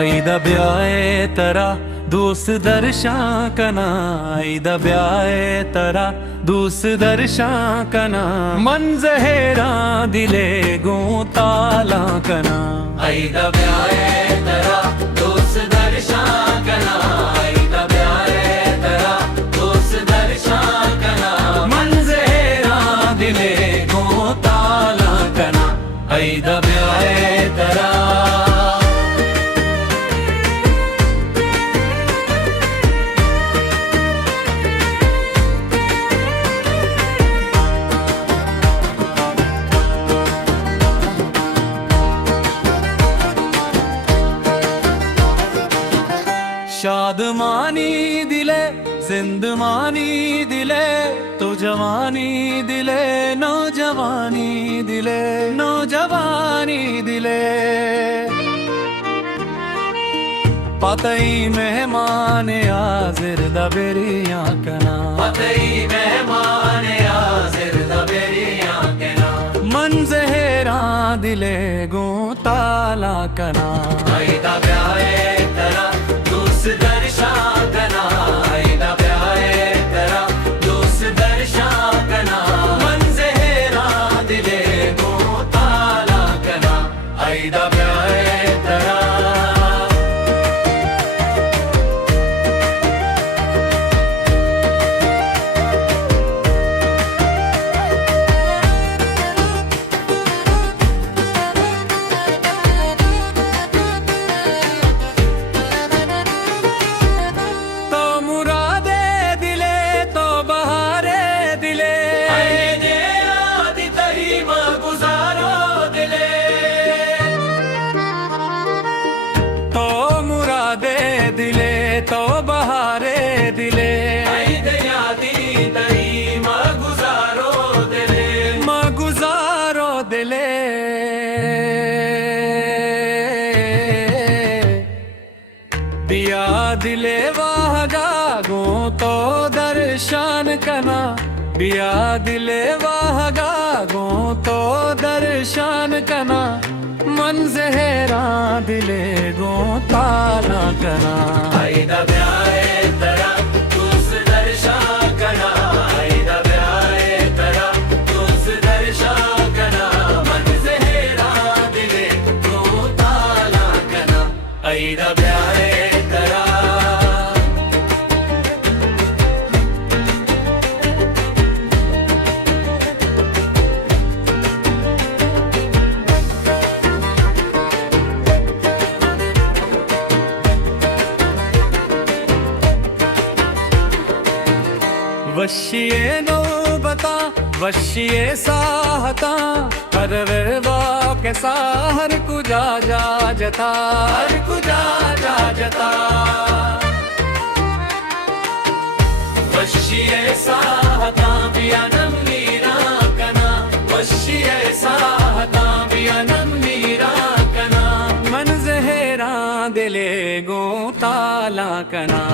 ayda byae tara dus darshan kana ayda byae tara dus darshan kana manzahera dile gu tala kana ayda byae tara dus darshan kana ayda byae tara dus darshan kana manzahera dile gu tala kana ayda byae tara शादमानी दिले जिंदमानी दिले तो जवानी दिले नौजवानी दिले नौजवानी दिले पतई मेहमान आजिर दबेरिया कना पतई मेहमान आजिर दबेरिया कना मंजहेरा दिले गो ताला कना ayda byae tara dus darshan kana ayda byae tara dus darshan kana manzahera dile go tala kana ayda byae tara तो बहारे दिले ayde yaadi tahi ma guzaro dile दिया दिले वाहगा गो तो दर्शन कना दिया दिले वाहगा गो तो दर्शन कना मंजहेरा दिले गो ताला कना ayda byae tara dus darshan kana ayda byae tara dus darshan kana manzahera dile go tala kana ayda byae tara वशिये नौबता वशिये साहता हर वेवा के हर कुजा जा जता हर कुजा जा जता वशिये साहता बियानम मीरा कना वशिये साहता बियानम मीरा कना मंजहेरा दिले गो ताला कना